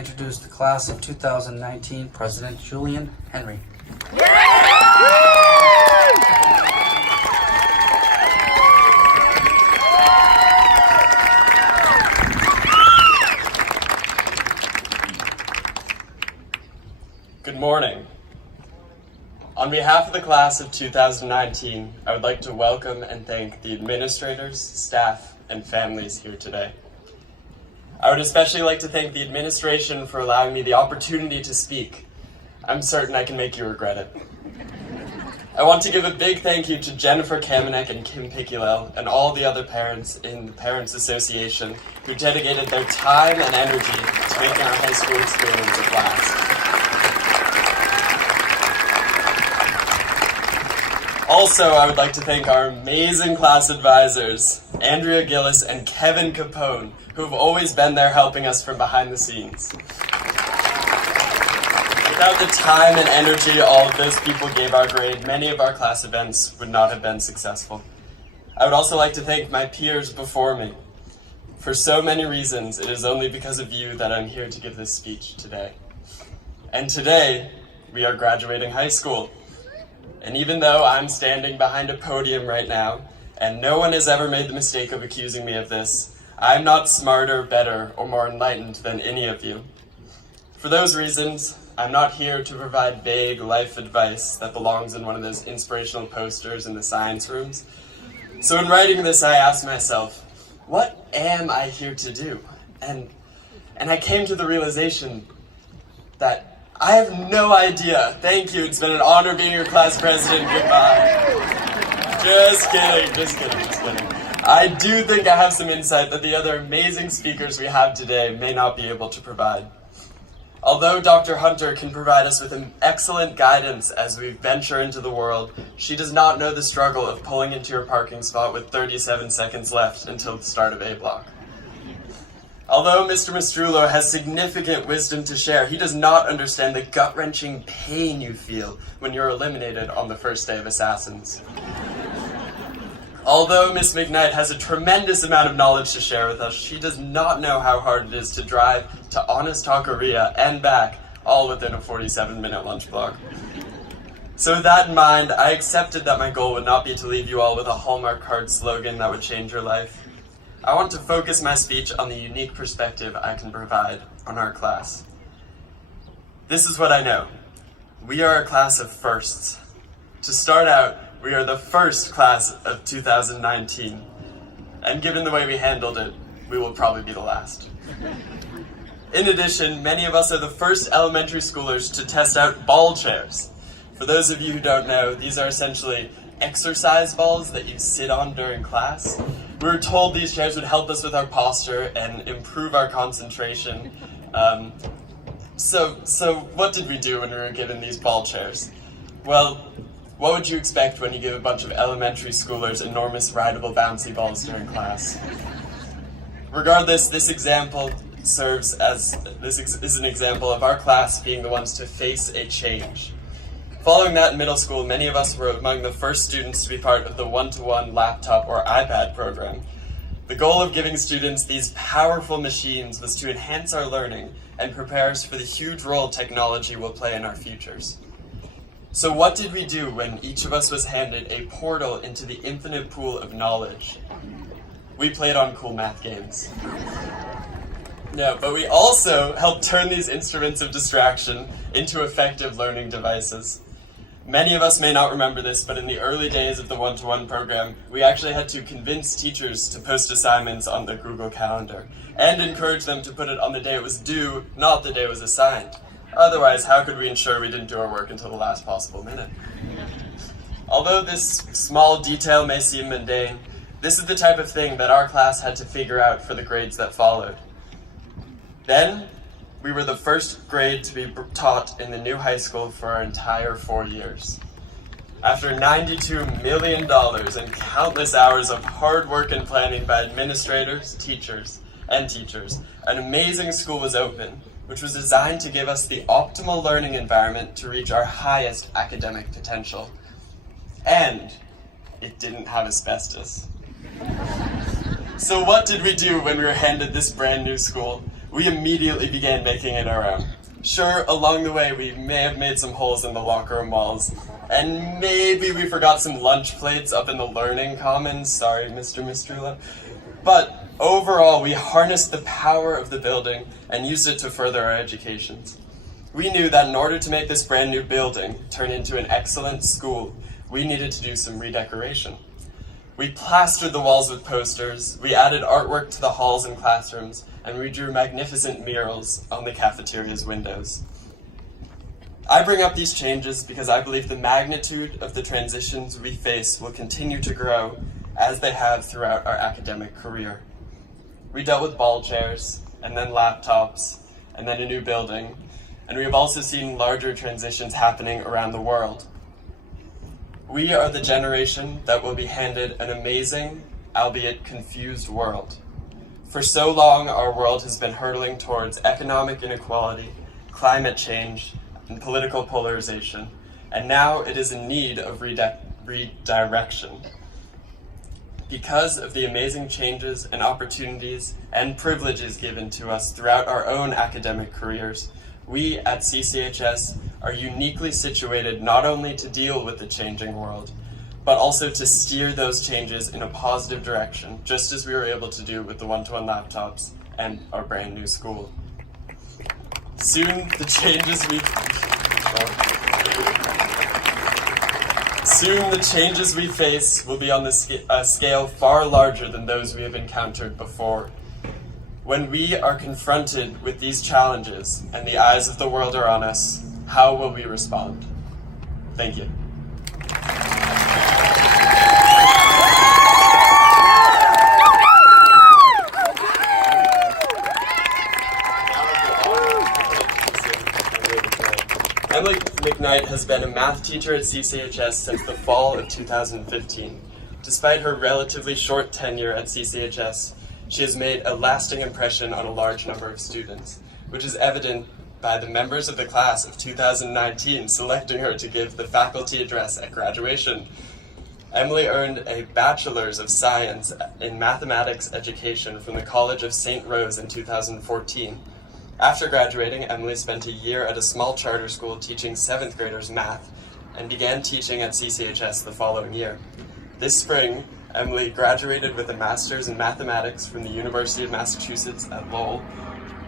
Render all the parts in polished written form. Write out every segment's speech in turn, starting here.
introduce the class of 2019 President Julian Henry. Good morning. On behalf of the class of 2019, I would like to welcome and thank the administrators, staff, and families here today. I would especially like to thank the administration for allowing me the opportunity to speak. I'm certain I can make you regret it. I want to give a big thank you to Jennifer Kamenek and Kim Piculel and all the other parents in the Parents Association who dedicated their time and energy to making our high school experience a blast. Also, I would like to thank our amazing class advisors, Andrea Gillis and Kevin Capone, who have always been there helping us from behind the scenes. Without the time and energy all of those people gave our grade, many of our class events would not have been successful. I would also like to thank my peers before me. For so many reasons, it is only because of you that I'm here to give this speech today. And today, we are graduating high school. And even though I'm standing behind a podium right now, and no one has ever made the mistake of accusing me of this, I'm not smarter, better, or more enlightened than any of you. For those reasons, I'm not here to provide vague life advice that belongs in one of those inspirational posters in the science rooms. So in writing this, I asked myself, what am I here to do? And I came to the realization that I have no idea. Thank you. It's been an honor being your class president. Goodbye. Just kidding. I do think I have some insight that the other amazing speakers we have today may not be able to provide. Although Dr. Hunter can provide us with an excellent guidance as we venture into the world, she does not know the struggle of pulling into your parking spot with 37 seconds left until the start of A block. Although Mr. Mastrullo has significant wisdom to share, he does not understand the gut-wrenching pain you feel when you're eliminated on the first day of Assassins. Although Miss McKnight has a tremendous amount of knowledge to share with us, she does not know how hard it is to drive to Honest Taqueria and back, all within a 47-minute lunch block. So with that in mind, I accepted that my goal would not be to leave you all with a Hallmark card slogan that would change your life. I want to focus my speech on the unique perspective I can provide on our class. This is what I know. We are a class of firsts. To start out, we are the first class of 2019. And given the way we handled it, we will probably be the last. In addition, many of us are the first elementary schoolers to test out ball chairs. For those of you who don't know, these are essentially exercise balls that you sit on during class. We were told these chairs would help us with our posture and improve our concentration. So what did we do when we were given these ball chairs? Well, what would you expect when you give a bunch of elementary schoolers enormous rideable bouncy balls during class? Regardless, this is an example of our class being the ones to face a change. Following that in middle school, many of us were among the first students to be part of the one-to-one laptop or iPad program. The goal of giving students these powerful machines was to enhance our learning and prepare us for the huge role technology will play in our futures. So what did we do when each of us was handed a portal into the infinite pool of knowledge? We played on cool math games. No, but we also helped turn these instruments of distraction into effective learning devices. Many of us may not remember this, but in the early days of the one-to-one program, we actually had to convince teachers to post assignments on the Google Calendar and encourage them to put it on the day it was due, not the day it was assigned. Otherwise, how could we ensure we didn't do our work until the last possible minute? Although this small detail may seem mundane, this is the type of thing that our class had to figure out for the grades that followed. Then, we were the first grade to be taught in the new high school for our entire 4 years. After $92 million and countless hours of hard work and planning by administrators, teachers, an amazing school was open, which was designed to give us the optimal learning environment to reach our highest academic potential. And it didn't have asbestos. So what did we do when we were handed this brand new school? we immediately began making it our own. Sure, along the way we may have made some holes in the locker room walls, and maybe we forgot some lunch plates up in the learning commons, sorry Mr. Mistrula, but overall we harnessed the power of the building and used it to further our educations. We knew that in order to make this brand new building turn into an excellent school, we needed to do some redecoration. We plastered the walls with posters, we added artwork to the halls and classrooms, and we drew magnificent murals on the cafeteria's windows. I bring up these changes because I believe the magnitude of the transitions we face will continue to grow as they have throughout our academic career. We dealt with ball chairs, and then laptops, and then a new building, and we have also seen larger transitions happening around the world. We are the generation that will be handed an amazing, albeit confused world. For so long, our world has been hurtling towards economic inequality, climate change, and political polarization, and now it is in need of redirection. Because of the amazing changes and opportunities and privileges given to us throughout our own academic careers, we at CCHS are uniquely situated not only to deal with the changing world, but also to steer those changes in a positive direction, just as we were able to do with the one-to-one laptops and our brand new school. Soon the changes we face will be on a scale far larger than those we have encountered before. When we are confronted with these challenges and the eyes of the world are on us, how will we respond? Thank you. Emily McKnight has been a math teacher at CCHS since the fall of 2015. Despite her relatively short tenure at CCHS, she has made a lasting impression on a large number of students, which is evident by the members of the class of 2019 selecting her to give the faculty address at graduation. Emily earned a Bachelor's of Science in Mathematics Education from the College of St. Rose in 2014. After graduating, Emily spent a year at a small charter school teaching 7th graders math and began teaching at CCHS the following year. This spring, Emily graduated with a Master's in Mathematics from the University of Massachusetts at Lowell.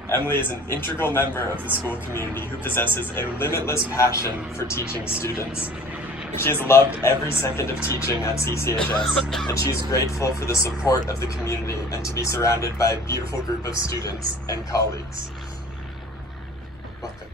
Emily is an integral member of the school community who possesses a limitless passion for teaching students. She has loved every second of teaching at CCHS, and she is grateful for the support of the community and to be surrounded by a beautiful group of students and colleagues. Welcome.